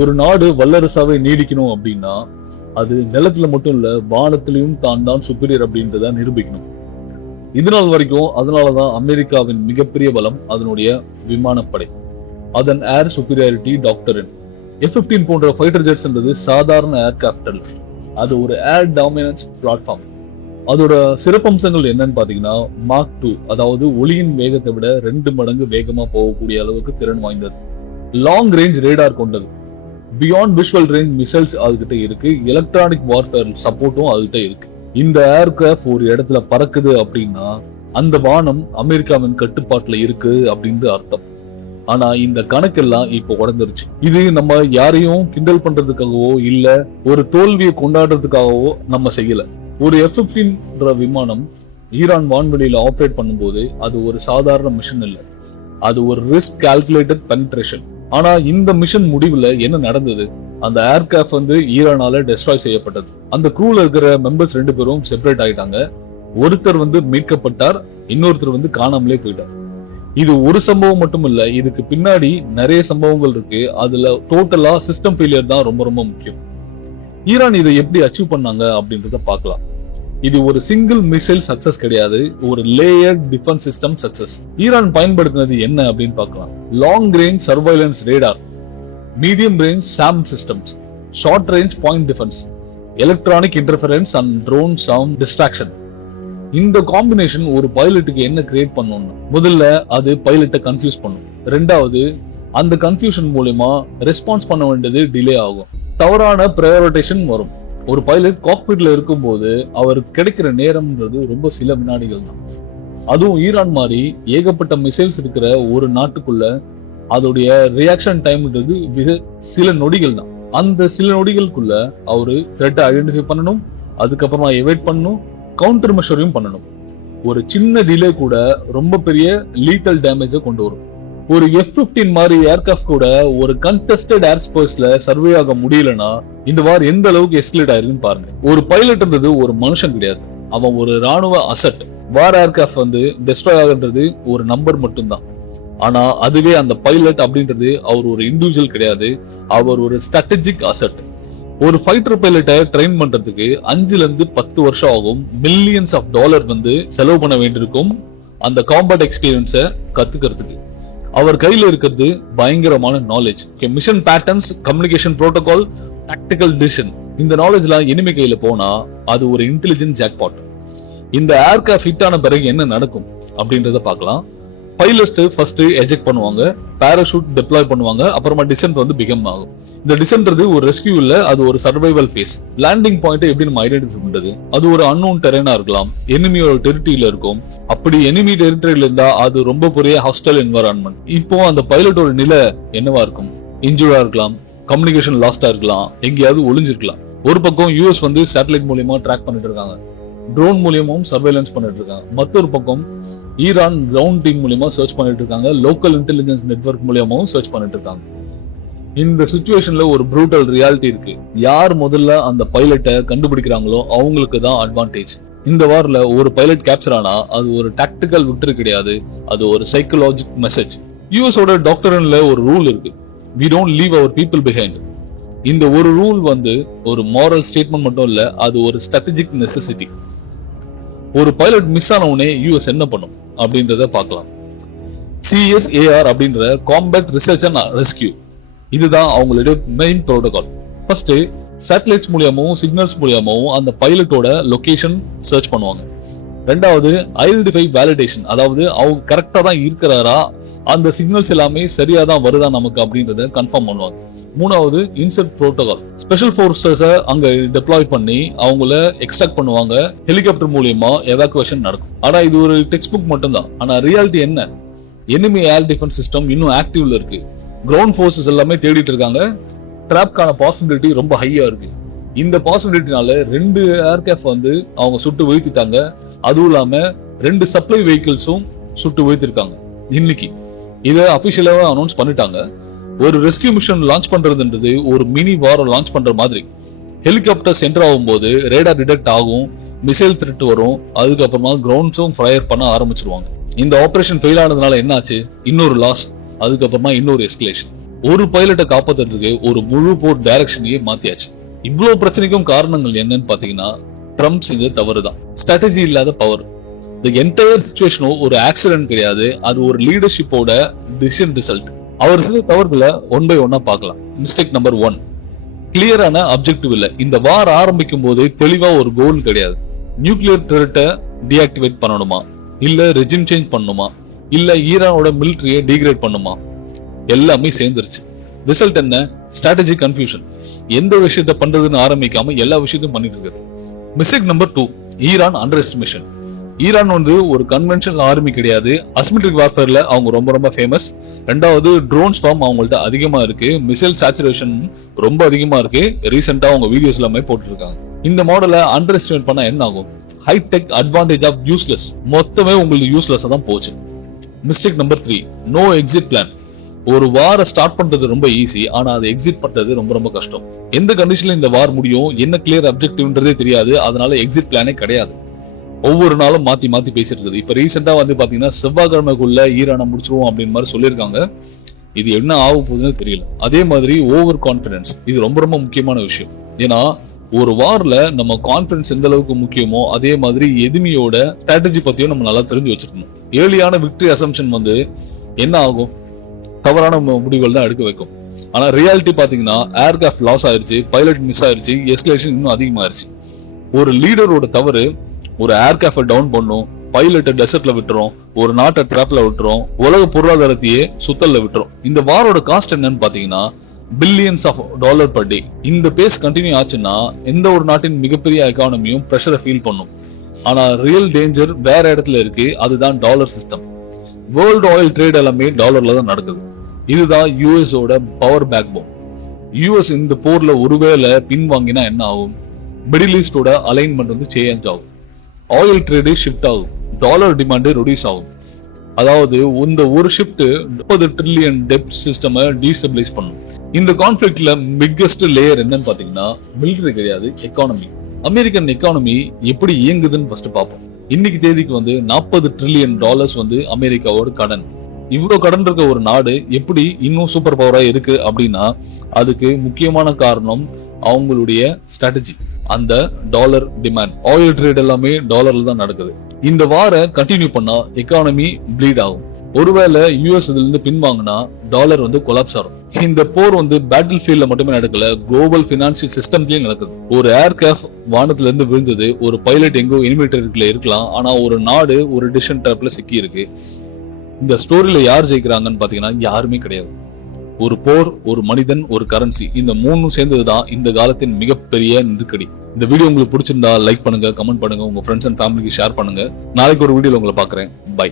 ஒரு நாடு வல்லரசாவே நீடிக்கணும் அப்படின்னா அது நிலத்துல மட்டும் இல்ல வானத்திலையும் தான் சுப்பீரியர் அப்படின்றத நிரூபிக்கணும். இது நாள் வரைக்கும் அதனாலதான் அமெரிக்காவின் மிகப்பெரிய பலம் அதனுடைய விமானப்படை, அதன் ஏர் சுப்பீரியாரிட்டி டாக்டரின். F-15 போன்ற ஃபைட்டர் ஜெட்ஸ்ன்றது சாதாரண ஏர்கிராஃப்ட் அல்ல, அது ஒரு ஏர் டாமினன்ஸ் பிளாட்ஃபார்ம். அதோட சிறப்பம்சங்கள் என்னன்னு பாத்தீங்கன்னா, மாக் 2, அதாவது ஒளியின் வேகத்தை விட 2 மடங்கு வேகமா போகக்கூடிய அளவுக்கு திறன் வாய்ந்தது. லாங் ரேஞ்ச் ரேடார் கொண்டது. பியாண்ட் விஷுவல் ரேஞ்ச் மிசைல்ஸ் அதுகிட்ட இருக்கு. எலக்ட்ரானிக் வார்ஃபேர் சப்போர்ட்டும் அதுகிட்ட இருக்கு. இந்த ஏர்கிராஃப்ட் ஒரு இடத்துல பறக்குது அப்படின்னா அந்த வானம் அமெரிக்காவின் கட்டுப்பாட்டுல இருக்கு அப்படின்னு அர்த்தம். ஆனா இந்த கணக்கெல்லாம் இப்போ உடந்துருச்சு. இது நம்ம யாரையும் கிண்டல் பண்றதுக்காகவோ இல்ல ஒரு தோல்வியை கொண்டாடுறதுக்காகவோ நம்ம செய்யல. ஒரு F-15 விமானம் ஈரான் வான்வெளியில ஆபரேட் பண்ணும்போது அது ஒரு சாதாரண மிஷன் இல்ல, அது ஒரு ரிஸ்க் கால்குலேட்டட் பெனிட்ரேஷன். ஆனா இந்த மிஷன் முடிவுல என்ன நடந்தது? அந்த ஏர்கிராஃப்ட் ஈரானால டெஸ்ட்ராய் செய்யப்பட்டது. அந்த க்ரூல இருக்கிற மெம்பர்ஸ் 2 பேரும் செப்பரேட் ஆயிட்டாங்க. ஒருத்தர் மீட்கப்பட்டார், இன்னொருத்தர் காணாமலே போயிட்டார். இது ஒரு சம்பவம் மட்டும் இல்ல, இதுக்கு பின்னாடி நிறைய சம்பவங்கள் இருக்கு. அதுல டோட்டலா சிஸ்டம் ஃபெயிலியர் தான் ரொம்ப ரொம்ப முக்கியம். ஈரான் இதை எப்படி அச்சீவ் பண்ணாங்க அப்படின்றத பார்க்கலாம். இது ஒரு சிங்கிள் மிசைல் சக்சஸ் கிடையாது, ஒரு layered defence system success. Iran பயன்படுத்தினது என்ன அப்படின்னு பார்க்கலாம். Long range surveillance radar, medium range SAM systems, short range point defence, electronic interference and drone sound distraction. இந்த காம்பினேஷன் ஒரு பைலட்டுக்கு என்ன கிரியேட் பண்ணணும்னா, முதல்ல அது பைலட்டை கன்ஃபியூஸ் பண்ணும். ரெண்டாவது, அந்த கன்ஃபியூஷன் மூலமா ரெஸ்பான்ஸ் பண்ண வேண்டியது டிலே ஆகும், தவறான ப்ரையாரிட்டேஷன் வரும். ஒரு பைலட் காக்பிட்ல இருக்கும்போது அவருக்கு கிடைக்கிற நேரம்ன்றது ரொம்ப சில வினாடிகள் தான். அதுவும் ஈரான் மாதிரி ஏகப்பட்ட மிசைல்ஸ் இருக்கிற ஒரு நாட்டுக்குள்ள அதோடைய ரியாக்ஷன் டைம்ன்றது மிக சில நொடிகள் தான். அந்த சில நொடிகளுக்குள்ள அவரு த்ரெட்டை ஐடென்டிஃபை பண்ணணும், அதுக்கப்புறமா எவைட் பண்ணணும், கவுண்டர் மெஷரையும் பண்ணணும். ஒரு சின்ன டிலே கூட ரொம்ப பெரிய லீத்தல் டேமேஜை கொண்டு வரும். ஒரு F-15 மாதிரி ஏர்கிராஃப்ட் கூட ஒரு கண்டெஸ்டட் ஏர் ஸ்பேஸ்ல சர்வே ஆக முடியலன்னா இந்த வார் எந்த அளவுக்கு எஸ்கலேட் ஆயிருக்குன்னு பாருங்க. ஒரு பைலட்ன்றது ஒரு மனுஷன் கிடையாது, அவன் ஒரு ராணுவ அசட். வார் ஏர்கிராஃப்ட் டெஸ்ட்ராய் ஆகுன்றது ஒரு நம்பர் மட்டும்தான். ஆனா அதுவே அந்த பைலட் அப்படின்றது அவர் ஒரு இண்டிவிஜுவல் கிடையாது, அவர் ஒரு ஸ்ட்ராட்டஜிக் அசட். ஒரு ஃபைட்டர் பைலட்டை ட்ரெயின் பண்றதுக்கு 5 to 10 வருஷம் ஆகும். மில்லியன்ஸ் ஆஃப் டாலர் செலவு பண்ண வேண்டியிருக்கும் அந்த காம்பேட் எக்ஸ்பீரியன்ஸை கத்துக்கிறதுக்கு. அவர் கையில இருக்கிறது பயங்கரமான knowledge, mission patterns, communication protocol, tactical decision. இந்த நாலேஜ்லாம் எனிமி கையில போனா அது ஒரு இன்டெலிஜென்ட் ஜாக்பாட். இந்த ஏர்கிராஃப்ட் ஹிட் ஆன பிறகு என்ன நடக்கும் அப்படின்றத பார்க்கலாம். பைலட் ஃபர்ஸ்ட் எஜெக்ட் பண்ணுவாங்க, பாராசூட் டெப்ளாய் பண்ணுவாங்க, அப்புறமா டிசென்ட் பிகம் ஆகும். இந்த டிசென்ட்றது ஒரு ரெஸ்கியூ இல்ல, அது ஒரு சர்வைவல் ஃபேஸ். லேண்டிங் பாயிண்ட் எப்படி நம்ம ஐடென்டிஃபை பண்றது? அது ஒரு அன்னோன் டெரெயினா இருக்கலாம், எனிமியோட டெரிட்டரியில இருக்கும். அப்படி எனிமி டெரிட்டரியில இருந்தா அது ரொம்ப பெரிய ஹாஸ்டல் என்வரான்மெண்ட். இப்போ அந்த பைலட்டோட நிலை என்னவா இருக்கும்? இன்ஜூர்டா இருக்கலாம், கம்யூனிகேஷன் லாஸ்டா இருக்கலாம், எங்கேயாவது ஒளிஞ்சிருக்கலாம். ஒரு பக்கம் யூஎஸ் சேட்டலைட் மூலியமா ட்ராக் பண்ணிட்டு இருக்காங்க, ட்ரோன் மூலியமாவும் சர்வைலன்ஸ் பண்ணிட்டு இருக்காங்க. மற்றொரு பக்கம் ஈரான் கிரவுண்ட் டீம் மூலியமா சர்ச் பண்ணிட்டு இருக்காங்க, லோக்கல் இன்டெலிஜென்ஸ் நெட்வொர்க் மூலியமாவும் சர்ச் பண்ணிட்டு இருக்காங்க. இந்த சிச்சுவேஷன்ல ஒரு ப்ரூட்டல் ரியாலிட்டி இருக்கு. யார் முதல்ல அந்த பைலட்டை கண்டுபிடிக்கிறாங்களோ அவங்களுக்கு தான் அட்வான்டேஜ். இந்த வார்ல ஒரு பைலட் கேப்சர் ஆனா அது ஒரு டாக்டிக்கல் விக்டரி கிடையாது, அது ஒரு சைக்கலாஜிக் மெசேஜ். யூஎஸோட டாக்டரின்ல ஒரு ரூல் இருக்கு, we don't leave our people behind. இந்த ஒரு ரூல் ஒரு மாரல் ஸ்டேட்மெண்ட் மட்டும் இல்ல, அது ஒரு ஸ்ட்ராட்டஜிக் நெசசிட்டி. ஒரு பைலட் மிஸ் ஆன உடனே யூஎஸ் என்ன பண்ணும் அப்படின்றத பார்க்கலாம். CSAR அப்படின்ற காம்பேட் ரிசர்ச் அண்ட் ரெஸ்கியூ, இதுதான் அவங்களுடைய மெயின் புரோட்டோகால். ஃபர்ஸ்ட் சேட்டலைட்ஸ் மூலியமாவும் சிக்னல்ஸ் மூலியமாவும் அந்த பைலட்டோட லொகேஷன் சர்ச் பண்ணுவாங்க. ரெண்டாவது ஐடென்டிஃபை வேலிடேஷன், அதாவது அவங்க கரெக்டா தான் இருக்கிறாரா, அந்த சிக்னல்ஸ் எல்லாமே சரியா தான் வருதா நமக்கு அப்படின்றத கன்ஃபார்ம் பண்ணுவாங்க. மூணாவது இன்சர்ட் புரோட்டோகால், ஸ்பெஷல் போர்சஸ அங்க டெப்ளாய் பண்ணி அவங்கள எக்ஸ்ட்ராக்ட் பண்ணுவாங்க. ஹெலிகாப்டர் மூலியமா எவாக்குவேஷன் நடக்கும். ஆனா இது ஒரு டெக்ஸ்ட் புக் மட்டும்தான். ஆனா ரியாலிட்டி என்ன? எனிமி ஏர் டிஃபென்ஸ் சிஸ்டம் இன்னும் ஆக்டிவ்ல இருக்கு, கிரவுண்ட் ஃபோர்ஸஸ் எல்லாமே தேடிட்டு இருக்காங்க. ட்ராப்கான பாசிபிலிட்டி ரொம்ப ஹையா இருக்கு. இந்த பாசிபிலிட்டினால 2 ஏர்கிராஃப்ட் அவங்க சுட்டு வீழ்த்திட்டாங்க. அதுவும் இல்லாம 2 சப்ளை வெஹிக்கிள்ஸும் சுட்டு வீழ்த்திருக்காங்க. இன்னைக்கு இதை அபிஷியலாக அனௌன்ஸ் பண்ணிட்டாங்க. ஒரு ரெஸ்கியூ மிஷன் லான்ச் பண்றதுன்றது ஒரு மினி வார லான்ச் பண்ற மாதிரி. ஹெலிகாப்டர்ஸ் என்டர் ஆகும்போது ரேடார் டிடெக்ட் ஆகும், மிசைல் த்ரெட் வரும், அதுக்கப்புறமா கிரவுண்ட்ஸும் ஃபயர் பண்ண ஆரம்பிச்சிருவாங்க. இந்த ஆபரேஷன் ஃபெயில் ஆனதுனால என்ன ஆச்சு? இன்னொரு லாஸ், அதுக்கப்புறமா இன்னொரு எஸ்கலேஷன். ஒரு பைலட்டை காப்பாத்துறதுக்கு ஒரு முழு போர் டைரக்ஷனையே மாத்தியாச்சு. இவ்வளவு பிரச்சனைக்கும் காரணங்கள் என்னன்னு பாத்தீங்கன்னா ட்ரம்ப் செஞ்ச தவறு தான். ஸ்ட்ராட்டஜி இல்லாத பவர். இந்த என்டையர் சிச்சுவேஷனும் ஒரு ஆக்சிடென்ட் கிடையாது, அது ஒரு லீடர்ஷிப்போட டிசிஷன் ரிசல்ட். அவர் செஞ்ச தவறுகளை ஒன் பை ஒன்னா பார்க்கலாம். மிஸ்டேக் நம்பர் 1, கிளியரான அப்ஜெக்டிவ் இல்ல. இந்த வார் ஆரம்பிக்கும் போது தெளிவா ஒரு கோல் கிடையாது. நியூக்ளியர் த்ரெட்டை டீஆக்டிவேட் பண்ணணுமா, இல்ல ரெஜிம் சேஞ்ச் பண்ணணுமா, இல்ல ஈரானோட மிலிட்டரியை டீக்ரேட் பண்ணுமா, எல்லாமே சேர்ந்துருச்சு. ரிசல்ட் என்ன? Strategy confusion. எந்த விஷயத்த பண்றதுன்னு ஆரம்பிக்காம எல்லா விஷயத்தையும் பண்ணிட்டு இருக்குது. Mistake number 2, Iran under estimation. Iran வந்து ஒரு கன்வென்ஷனல் ஆர்மி கிடையாது. அசிமெட்ரிக் வார்ஃபேர்ல அவங்க ரொம்ப ரொம்ப ஃபேமஸ். ரெண்டாவது, ட்ரோன்ஸ் ஃபார்ம் அவங்கள்ட்ட அதிகமா இருக்கு. மிசைல் சேச்சுரேஷன் ரொம்ப அதிகமா இருக்கு. ரீசெண்டா அவங்க வீடியோஸ் எல்லாமே போட்டுருக்காங்க. இந்த மாடலை அண்டர் எஸ்டிமேட் பண்ணா என்ன ஆகும்? Hi-tech advantage of useless. மொத்தமே உங்களுக்கு யூஸ்லெஸ்ஸா தான் போச்சு. Mistake number 3, no exit plan. ஒரு வார ஸ்டார்ட் பண்றது ரொம்ப ஈஸி, ஆனா அதை எக்ஸிட் பண்றது ரொம்ப ரொம்ப கஷ்டம். எந்த கண்டிஷன்ல இந்த வார் முடியும், என்ன கிளியர் அப்ஜெக்டிவ்ன்றதே தெரியாது. அதனால எக்ஸிட் பிளானே கிடையாது. ஒவ்வொரு நாளும் மாத்தி மாத்தி பேசிட்டு இருக்குது. இப்ப ரீசெண்டா வந்து பாத்தீங்கன்னா செவ்வாய்க்கிழமைக்குள்ள ஈரானை முடிச்சிருவோம் அப்படின்னு மாதிரி சொல்லியிருக்காங்க. இது என்ன ஆக போகுதுன்னு தெரியல. அதே மாதிரி ஓவர் கான்பிடன்ஸ், இது ரொம்ப ரொம்ப முக்கியமான விஷயம். ஏன்னா ஒரு வார்ல நம்ம கான்பிடன்ஸ் எந்த அளவுக்கு முக்கியமோ அதே மாதிரி எதிரியோட ஸ்ட்ராட்டஜி பத்தியும் நம்ம நல்லா தெரிஞ்சு வச்சிருக்கணும். ஏர்லியான விக்டரி அசம்ஷன் வந்து என்ன ஆகும்? தவறான முடிவுகள் தான் எடுக்க வைக்கும். ஆனா ரியாலிட்டி பாத்தீங்கன்னா ஏர்கிராஃப்ட் லாஸ் ஆயிருச்சு, பைலட் மிஸ் ஆயிருச்சு, எஸ்கலேஷன் இன்னும் அதிகமாயிருச்சு. ஒரு லீடரோட தவறு ஒரு ஏர்கிராஃப்டை டவுன் பண்ணும், பைலட்டை டெசர்ட்ல விட்டுரும், ஒரு நாட்டை டிராப்ல விட்டுரும், உலக பொருளாதாரத்தையே சுத்தல்ல விட்டுரும். இந்த வாரோட காஸ்ட் என்னன்னு பாத்தீங்கன்னா billions of dollar per day. இந்த பேஸ் கண்டினியூ ஆச்சுன்னா எந்த ஒரு நாட்டின் மிகப்பெரிய எக்கானமியும் பிரஷரை ஃபீல் பண்ணும். ஆனா ரியல் டேஞ்சர் வேற இடத்துல இருக்கு, அதுதான் dollar system. World oil trade எல்லாமே டாலர்ல தான் நடக்குது. இதுதான் யூஎஸோட பவர் பேக் போன். யூஎஸ் இந்த போர்ல ஒருவேளை பின்வாங்கினா என்ன ஆகும்? மிடில் ஈஸ்டோட அலைன்மெண்ட் வந்து சேஞ்ச் ஆகும், ஆயில் ட்ரேடு ஷிஃப்ட் ஆகும், டாலர் டிமாண்ட் ரெடியூஸ் ஆகும். அதாவது இந்த ஒரு ஷிஃப்ட் 30 ட்ரில்லியன் டெப்ட் சிஸ்டம் டீஸ்டபிளைஸ் பண்ணும். இந்த கான்ஃபிளிக்ட்ல பிக்கெஸ்ட் லேயர் என்னன்னு பாத்தீங்கன்னா மிலிட்டரி கிடையாது, எக்கானமி. அமெரிக்கன் எக்கானமி எப்படி இயங்குதுன்னு ஃபர்ஸ்ட் பார்ப்போம். இன்னைக்கு தேதிக்கு வந்து 40 ட்ரில்லியன் டாலர்ஸ் வந்து அமெரிக்காவோட கடன். இவ்வளவு கடன் இருக்க ஒரு நாடு எப்படி இன்னும் சூப்பர் பவரா இருக்கு அப்படின்னா அதுக்கு முக்கியமான காரணம் அவங்களுடைய ஸ்ட்ராட்டஜி. அந்த டாலர் டிமாண்ட், ஆயில் ட்ரேட் எல்லாமே டாலர்ல தான் நடக்குது. இந்த வார கண்டினியூ பண்ணா எக்கானமி ப்ளீட் ஆகும். ஒருவேளை யூஎஸ் இதுல இருந்து பின்வாங்கினா டாலர் வந்து கொலாப்ஸ் ஆகும். இந்த போர் வந்து பேட்டில் ஃபீல்ட்ல மட்டுமே நடக்கல, குளோபல் பினான்சியல் சிஸ்டம்லயும் நடக்குது. ஒரு ஏர்கிராஃப்ட் வானத்துல இருந்து விழுந்தது, ஒரு பைலட் எங்கோ எனிமி டெரிட்டரியில இருக்கலாம், ஆனா ஒரு நாடு ஒரு டிசிஷன் ட்ராப்ல சிக்கி இருக்கு. இந்த ஸ்டோரியில யார் ஜெயிக்கிறாங்கன்னு பாத்தீங்கன்னா யாருமே கிடையாது. ஒரு போர், ஒரு மனிதன், ஒரு கரன்சி, இந்த மூணும் சேர்ந்ததுதான் இந்த காலத்தின் மிகப்பெரிய நெருக்கடி. இந்த வீடியோ உங்களுக்கு பிடிச்சிருந்தா லைக் பண்ணுங்க, கமெண்ட் பண்ணுங்க, உங்க ஃப்ரெண்ட்ஸ் அண்ட் ஃபேமிலிக்கு ஷேர் பண்ணுங்க. நாளைக்கு ஒரு வீடியோல உங்களை பாக்குறேன். பை.